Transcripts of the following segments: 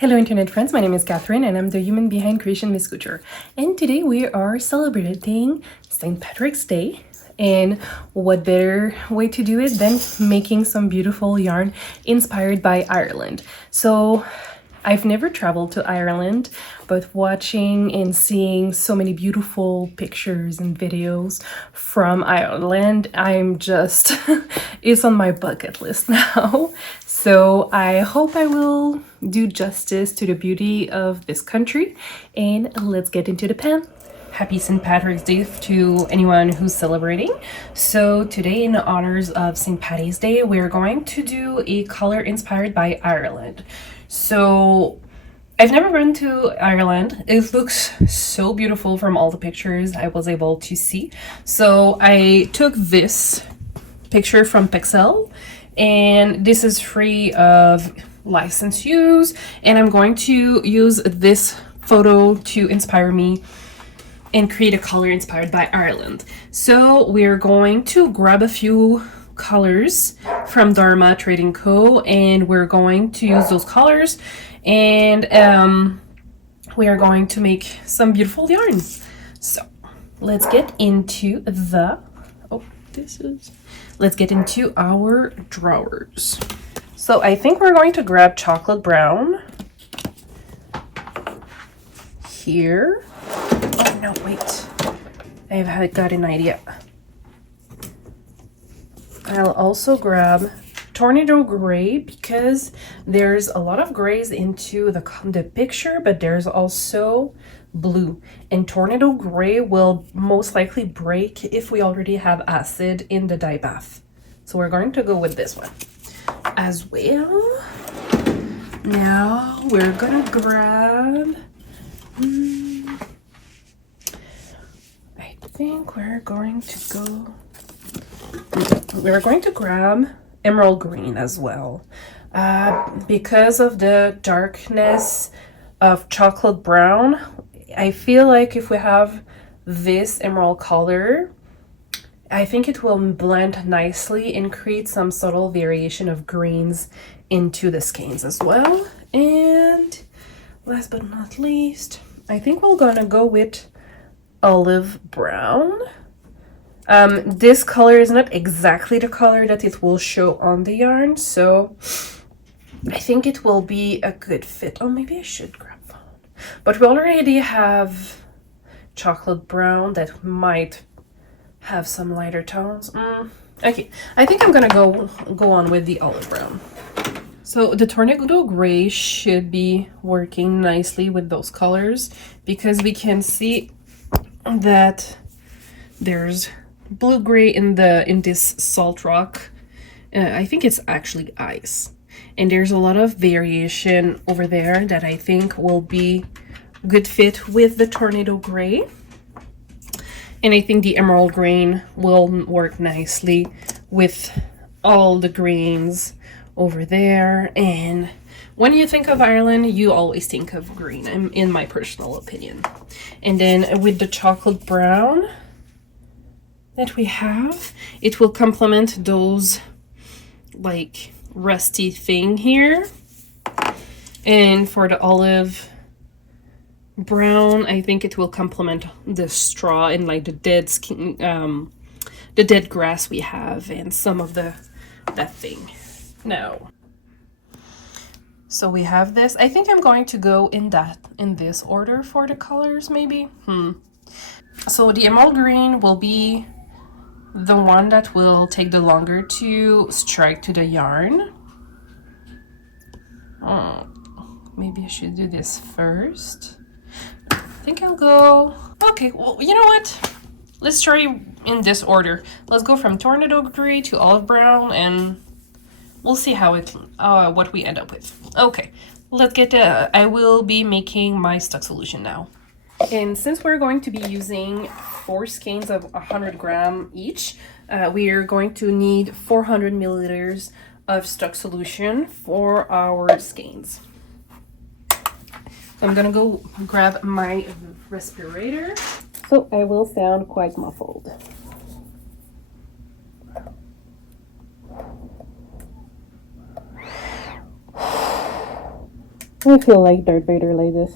Hello internet friends, my name is Catherine and I'm the human behind Creation Miss Couture. And today we are celebrating St. Patrick's Day. And what better way to do it than making some beautiful yarn inspired by Ireland. So I've never traveled to Ireland, but watching and seeing so many beautiful pictures and videos from Ireland, I'm just, it's on my bucket list now. So I hope I will do justice to the beauty of this country, and let's get into the pan. Happy St. Patrick's Day to anyone who's celebrating. So today, in honors of St. Patty's Day, we're going to do a color inspired by Ireland. So I've never been to Ireland. It looks so beautiful from all the pictures I was able to see. So I took this picture from Pixel, and this is free of license use, and I'm going to use this photo to inspire me and create a color inspired by Ireland. So we're going to grab a few colors from Dharma Trading Co. and we're going to use those colors, and we are going to make some beautiful yarns. So let's get into let's get into our drawers. So I think we're going to grab chocolate brown here. Oh no, wait, I've got an idea. I'll also grab Tornado Gray because there's a lot of grays into the picture, but there's also blue, and Tornado Gray will most likely break if we already have acid in the dye bath. So we're going to go with this one as well. Now we're gonna grab I think we're going to grab emerald green as well, because of the darkness of chocolate brown. I feel like if we have this emerald color, I think it will blend nicely and create some subtle variation of greens into the skeins as well. And last but not least, I think we're gonna go with olive brown. This color is not exactly the color that it will show on the yarn, so I think it will be a good fit. Oh, maybe I should grab fawn. But we already have chocolate brown that might have some lighter tones. Okay, I think I'm gonna go on with the olive brown. So the Tornado Gray should be working nicely with those colors because we can see that there's blue gray in this salt rock. I think it's actually ice, and there's a lot of variation over there that I think will be good fit with the Tornado Gray. And I think the emerald green will work nicely with all the greens over there. And when you think of Ireland, you always think of green, in my personal opinion. And then with the chocolate brown that we have, it will complement those like rusty thing here. And for the olive brown, I think it will complement the straw and like the dead skin, the dead grass we have, and some of that thing. No. So we have this. I think I'm going to go in this order for the colors, maybe. So the emerald green will be the one that will take the longer to strike to the yarn. Maybe I should do this first. I think I'll go. Okay, well, you know what? Let's try in this order. Let's go from Tornado Gray to olive brown, and we'll see how what we end up with. Okay, let's get I will be making my stock solution now. And since we're going to be using 4 skeins of 100 gram each, we are going to need 400 milliliters of stock solution for our skeins. So I'm gonna go grab my respirator, so I will sound quite muffled. I feel like Darth Vader like this.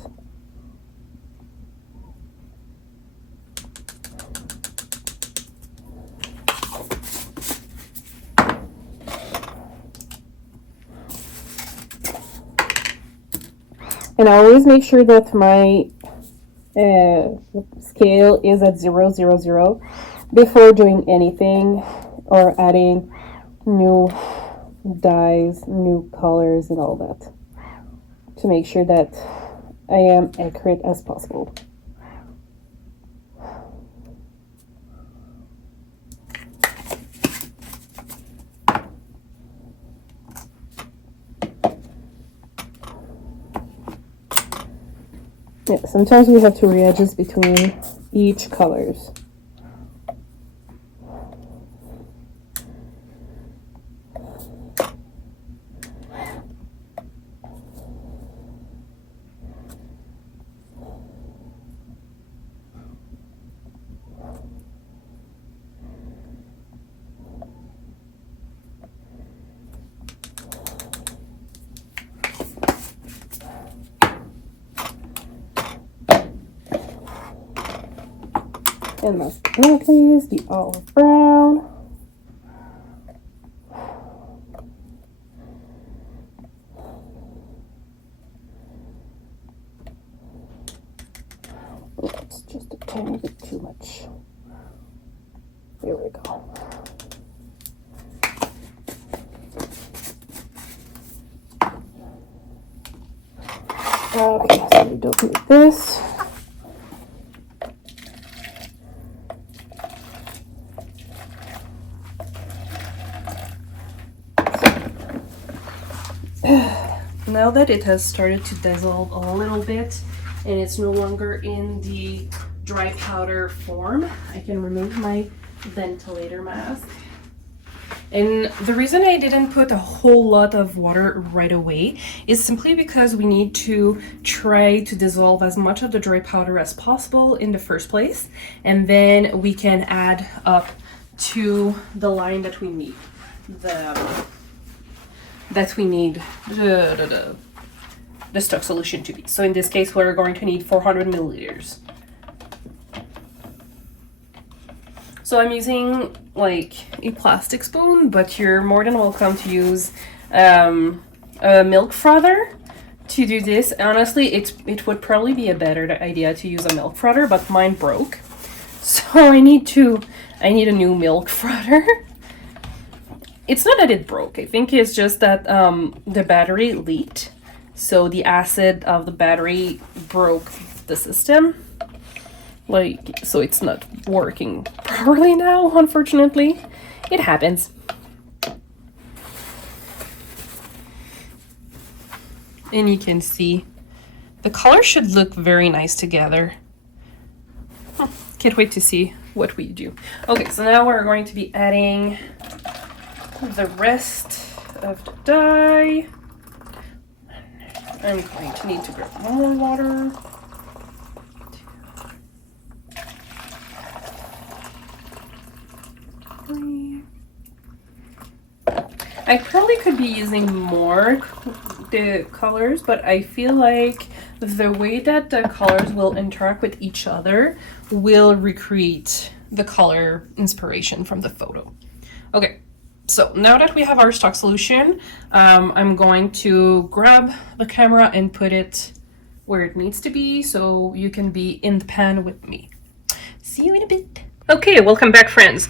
And I always make sure that my scale is at 0, 0, 0 before doing anything or adding new dyes, new colors, and all that, to make sure that I am accurate as possible. Yeah, sometimes we have to readjust between each colors. And last but not least, the olive brown. It's just a tiny bit too much. There we go. Okay, so we don't need this. Now that it has started to dissolve a little bit and it's no longer in the dry powder form, I can remove my ventilator mask. And the reason I didn't put a whole lot of water right away is simply because we need to try to dissolve as much of the dry powder as possible in the first place, and then we can add up to the line that we need. The stock solution to be. So in this case, we're going to need 400 milliliters. So I'm using like a plastic spoon, but you're more than welcome to use a milk frother to do this. Honestly, it would probably be a better idea to use a milk frother, but mine broke. So I need a new milk frother. It's not that it broke. I think it's just that the battery leaked. So the acid of the battery broke the system. So it's not working properly now, unfortunately. It happens. And you can see the colors should look very nice together. Can't wait to see what we do. Okay, so now we're going to be adding the rest of the dye. I'm going to need to grab more water. I probably could be using more the colors, but I feel like the way that the colors will interact with each other will recreate the color inspiration from the photo. Okay, so now that we have our stock solution, I'm going to grab the camera and put it where it needs to be so you can be in the pan with me. See you in a bit. Okay, welcome back, friends.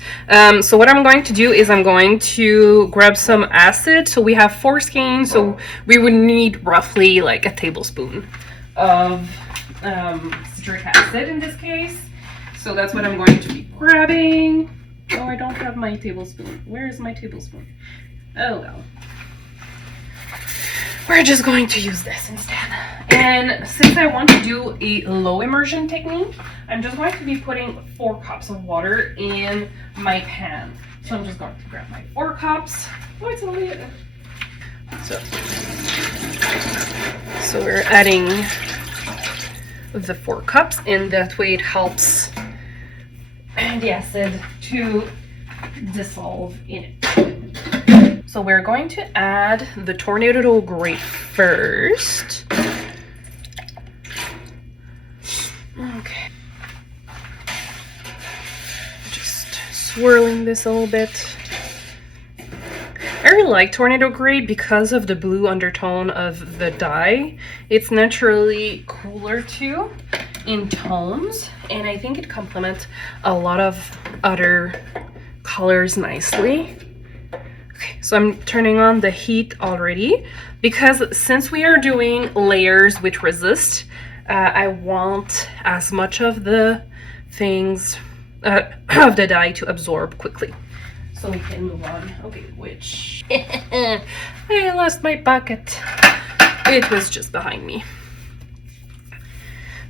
So what I'm going to do is I'm going to grab some acid. So we have 4 skeins, so we would need roughly like a tablespoon of citric acid in this case. So that's what I'm going to be grabbing. Oh, I don't have my tablespoon. Where is my tablespoon? Oh well. We're just going to use this instead. And since I want to do a low immersion technique, I'm just going to be putting 4 cups of water in my pan. So I'm just going to grab my 4 cups. Oh, it's only so we're adding the 4 cups, and that way it helps the acid to dissolve in it. So we're going to add the tornado grape first. swirling this a little bit. I really like Tornado Gray because of the blue undertone of the dye. It's naturally cooler too in tones, and I think it complements a lot of other colors nicely. Okay, so I'm turning on the heat already because since we are doing layers with resist, I want as much of the things of the dye to absorb quickly. So we can move on. Okay, which I lost my bucket. It was just behind me.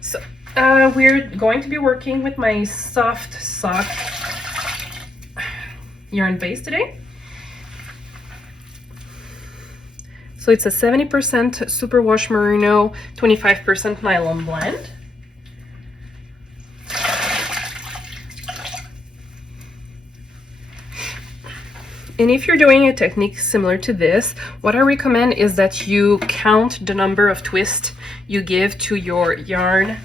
So we're going to be working with my soft sock yarn base today. So it's a 70% superwash merino, 25% nylon blend. And if you're doing a technique similar to this, what I recommend is that you count the number of twists you give to your yarn,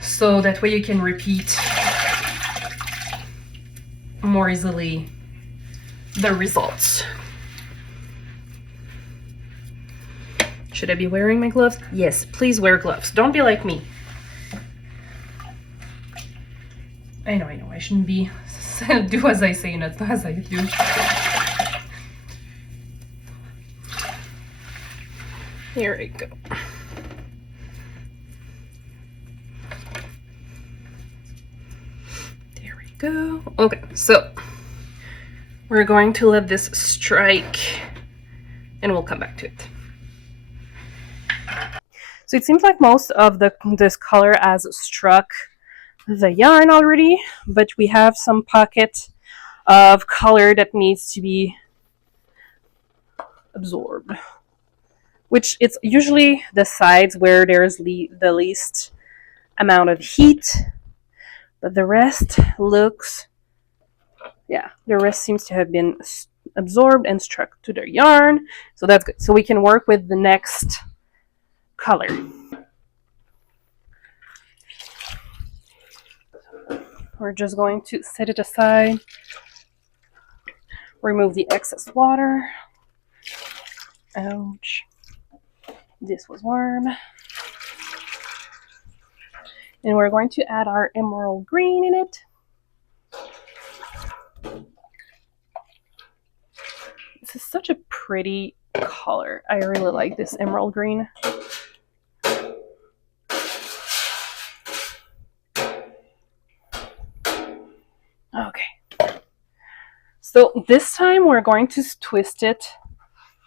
so that way you can repeat more easily the results. Should I be wearing my gloves? Yes, please wear gloves. Don't be like me. I know, I shouldn't be do as I say, not as I do. Here we go. There we go. Okay, so we're going to let this strike and we'll come back to it. So it seems like most of this color has struck the yarn already, but we have some pocket of color that needs to be absorbed, which it's usually the sides where there's the least amount of heat, but the rest looks, yeah, the rest seems to have been absorbed and struck to the yarn, so that's good. So we can work with the next color. We're just going to set it aside, remove the excess water. Ouch. This was warm. And we're going to add our emerald green in it. This is such a pretty color. I really like this emerald green. Okay. So this time we're going to twist it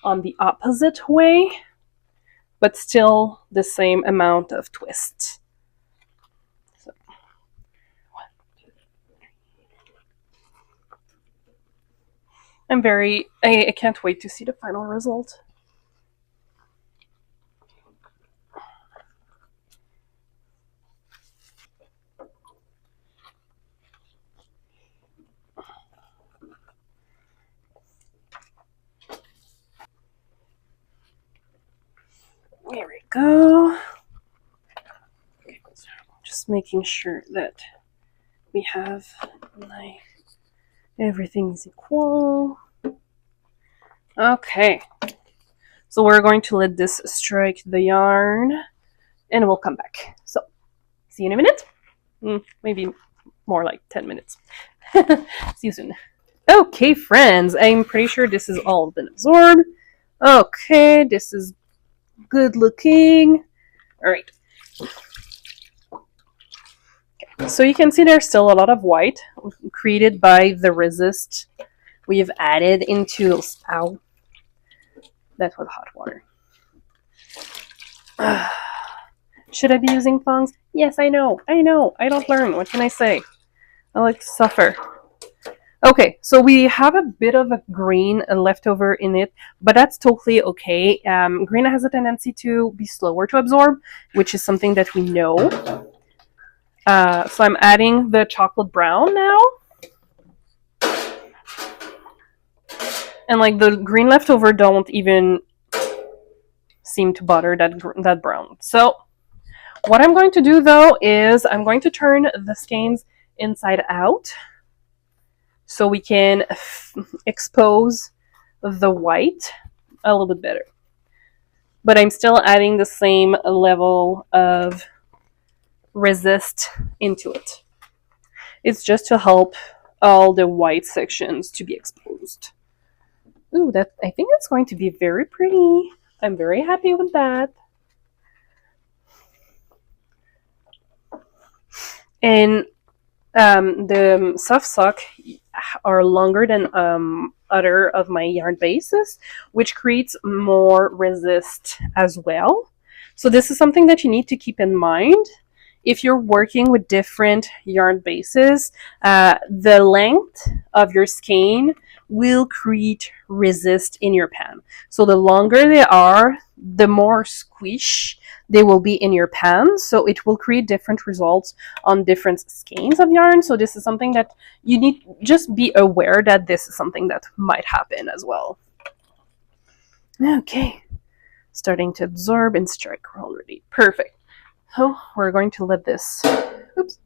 on the opposite way, but still the same amount of twist. So, I can't wait to see the final result. There we go. Just making sure that we have everything's equal. Okay. So we're going to let this strike the yarn and we'll come back. So see you in a minute. Maybe more like 10 minutes. See you soon. Okay, friends, I'm pretty sure this has all been absorbed. Okay, this is good looking. All right. Okay. So you can see there's still a lot of white created by the resist we've added into those. Ow. That was hot water. Should I be using thongs? Yes, I know. I don't learn. What can I say? I like to suffer. Okay, so we have a bit of a green left over in it, but that's totally okay. Green has a tendency to be slower to absorb, which is something that we know. So I'm adding the chocolate brown now. And like the green left over don't even seem to bother that brown. So what I'm going to do though is I'm going to turn the skeins inside out. so we can expose the white a little bit better. But I'm still adding the same level of resist into it. It's just to help all the white sections to be exposed. Ooh, I think that's going to be very pretty. I'm very happy with that. And the soft sock are longer than other of my yarn bases, which creates more resist as well. So this is something that you need to keep in mind. If you're working with different yarn bases, the length of your skein will create resist in your pan. So the longer they are, the more squish they will be in your pan. So it will create different results on different skeins of yarn. So this is something that you need, just be aware that this is something that might happen as well. Okay, starting to absorb and strike already. Perfect. So we're going to let this, oops.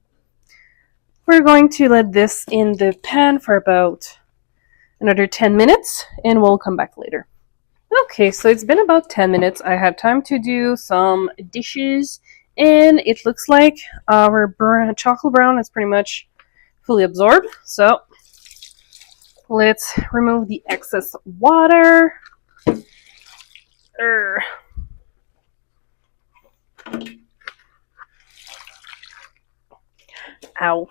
We're going to let this in the pan for about another 10 minutes and we'll come back later. Okay, so it's been about 10 minutes. I had time to do some dishes and it looks like our chocolate brown is pretty much fully absorbed. So let's remove the excess water. Ow.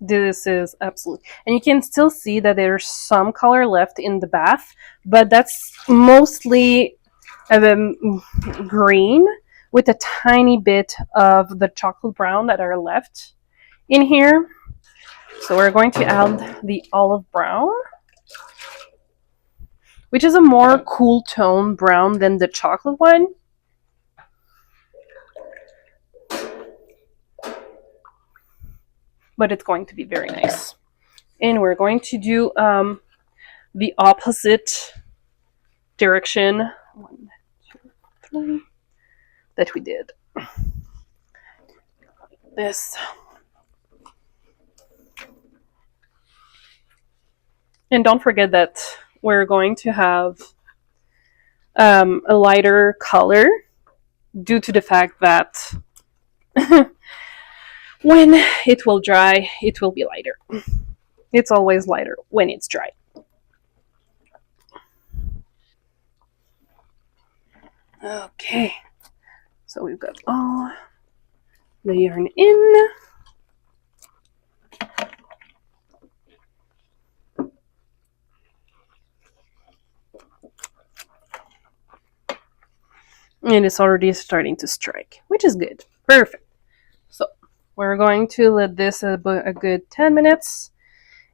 This is absolute. And you can still see that there's some color left in the bath, but that's mostly green with a tiny bit of the chocolate brown that are left in here. So we're going to add the olive brown, which is a more cool tone brown than the chocolate one. But it's going to be very nice. And we're going to do the opposite direction. 1, 2, 3. That we did. This. And don't forget that we're going to have a lighter color due to the fact that when it will dry, it will be lighter. It's always lighter when it's dry. Okay, so we've got all the yarn in. And it's already starting to strike, which is good. Perfect. So we're going to let this a good 10 minutes.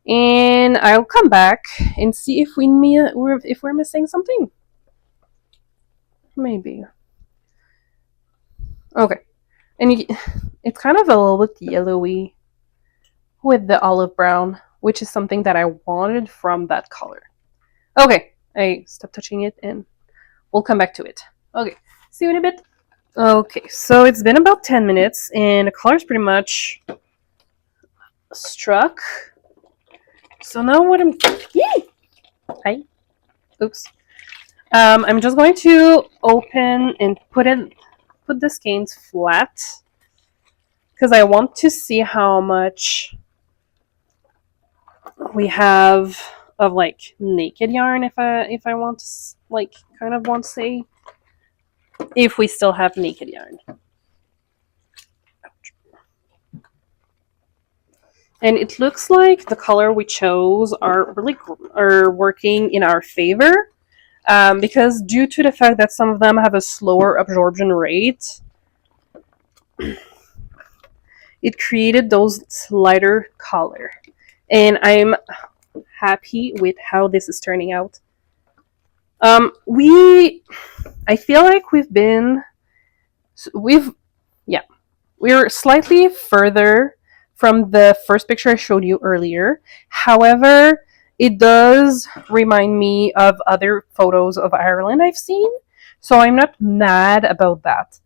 And I'll come back and see if we're missing something. Maybe. Okay. And it's kind of a little bit yellowy with the olive brown, which is something that I wanted from that color. Okay. I stopped touching it and we'll come back to it. Okay. See you in a bit. Okay, so it's been about 10 minutes and the color's pretty much struck. So now what I'm... Hi. Oops. I'm just going to open and put the skeins flat because I want to see how much we have of like naked yarn, if I want to like kind of want to say if we still have naked yarn. And it looks like the color we chose are working in our favor, because due to the fact that some of them have a slower absorption rate, it created those lighter color. And I'm happy with how this is turning out. I feel like we're slightly further from the first picture I showed you earlier. However, it does remind me of other photos of Ireland I've seen, so I'm not mad about that.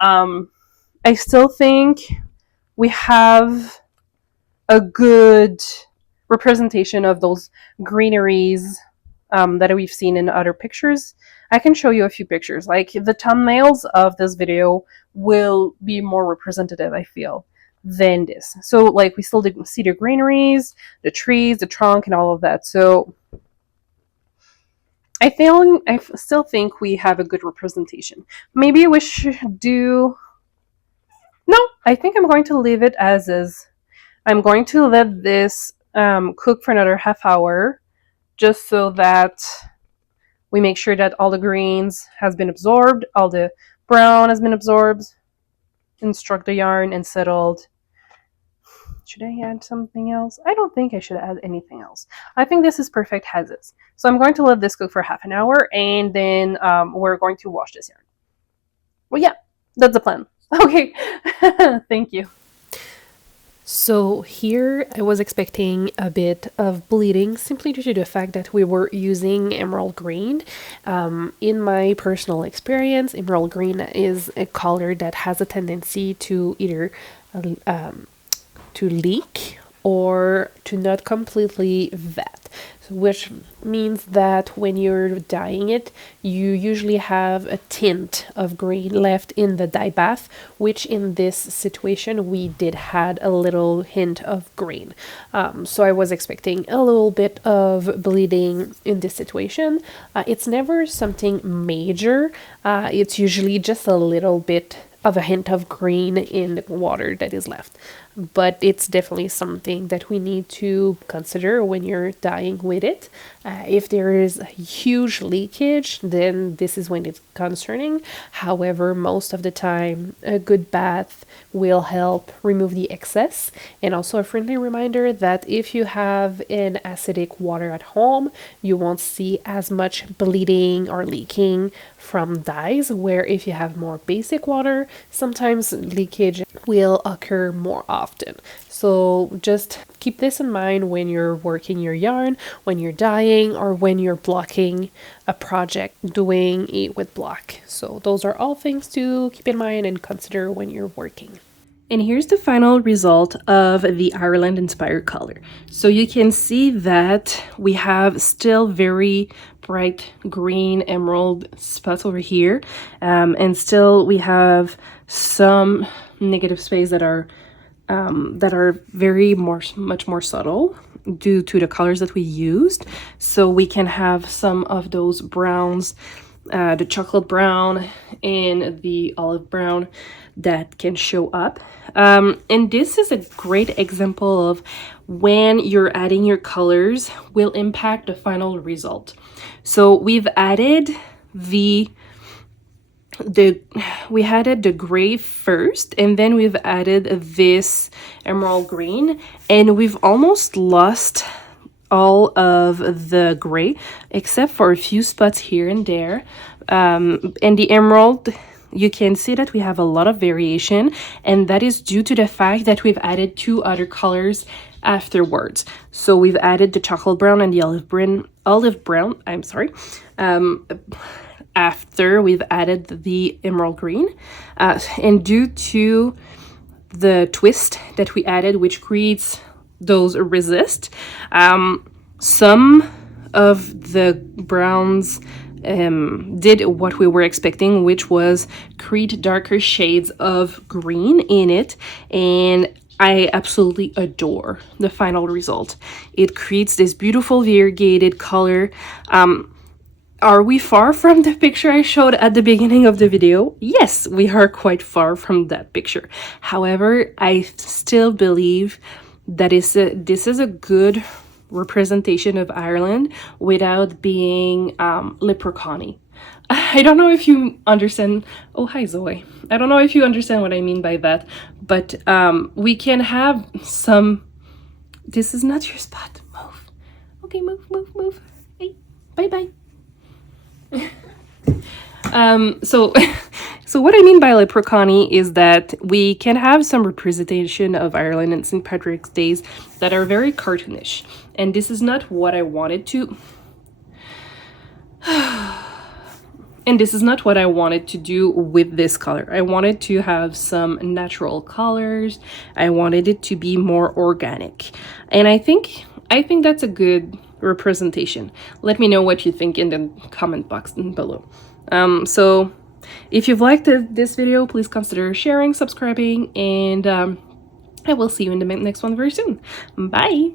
I still think we have a good representation of those greeneries that we've seen in other pictures. I can show you a few pictures. Like the thumbnails of this video will be more representative, I feel, than this. So like we still see the greeneries, the trees, the trunk, and all of that. So I still think we have a good representation. Maybe we should do. No, I think I'm going to leave it as is. I'm going to let this cook for another half hour, just so that we make sure that all the greens has been absorbed, all the brown has been absorbed, instruct the yarn and settled. Should I add something else? I don't think I should add anything else. I think this is perfect as is. So I'm going to let this cook for half an hour, and then we're going to wash this yarn. Well, yeah, that's the plan. Okay, thank you. So here I was expecting a bit of bleeding simply due to the fact that we were using emerald green. In my personal experience, emerald green is a color that has a tendency to either to leak or to not completely vet, which means that when you're dyeing it, you usually have a tint of green left in the dye bath, which in this situation we did had a little hint of green. So I was expecting a little bit of bleeding in this situation. It's never something major. It's usually just a little bit of a hint of green in the water that is left. But it's definitely something that we need to consider when you're dyeing with it. If there is a huge leakage, then this is when it's concerning. However, most of the time, a good bath will help remove the excess. And also a friendly reminder that if you have an acidic water at home, you won't see as much bleeding or leaking from dyes, where if you have more basic water, sometimes leakage will occur more often. So just keep this in mind when you're working your yarn, when you're dyeing, or when you're blocking a project doing it with block. So those are all things to keep in mind and consider when you're working. And here's the final result of the Ireland inspired color. So you can see that we have still very bright green emerald spots over here, and still we have some negative space that are much more subtle due to the colors that we used. So we can have some of those browns, the chocolate brown and the olive brown, that can show up. And this is a great example of when you're adding your colors will impact the final result. So we've added the gray first, and then we've added this emerald green, and we've almost lost all of the gray except for a few spots here and there. And the emerald, you can see that we have a lot of variation, and that is due to the fact that we've added two other colors afterwards. So we've added the chocolate brown and the olive brown, after we've added the emerald green, and due to the twist that we added, which creates those resist, some of the browns did what we were expecting, which was create darker shades of green in it, and I absolutely adore the final result. It creates this beautiful variegated color. Are we far from the picture I showed at the beginning of the video? Yes, we are quite far from that picture. However, I still believe that this is a good representation of Ireland without being leprechaun-y. I don't know if you understand. Oh, hi, Zoe. I don't know if you understand what I mean by that, but we can have some. This is not your spot. Move. Okay, move. Hey, bye. So what I mean by leprechaun is that we can have some representation of Ireland and St. Patrick's Days that are very cartoonish, and this is not what I wanted to. And this is not what I wanted to do with this color. I wanted to have some natural colors. I wanted it to be more organic. And I think I think that's a good representation. Let me know what you think in the comment box below. So if you've liked this video, please consider sharing, subscribing, and I will see you in the next one very soon. Bye!